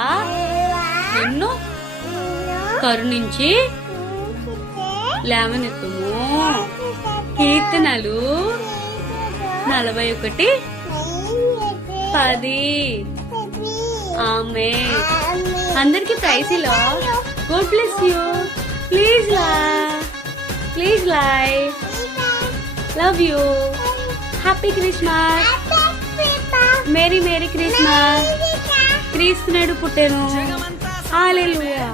నిన్ను కరుణించి లేవనెత్తుము. కీర్తనలు 41:10. ఆమేన్. అందరికి praise Lord. God bless you. Please like. Love you. Happy Christmas. Merry Christmas. క్రీస్తునాడు పుట్టెను. హల్లెలూయా.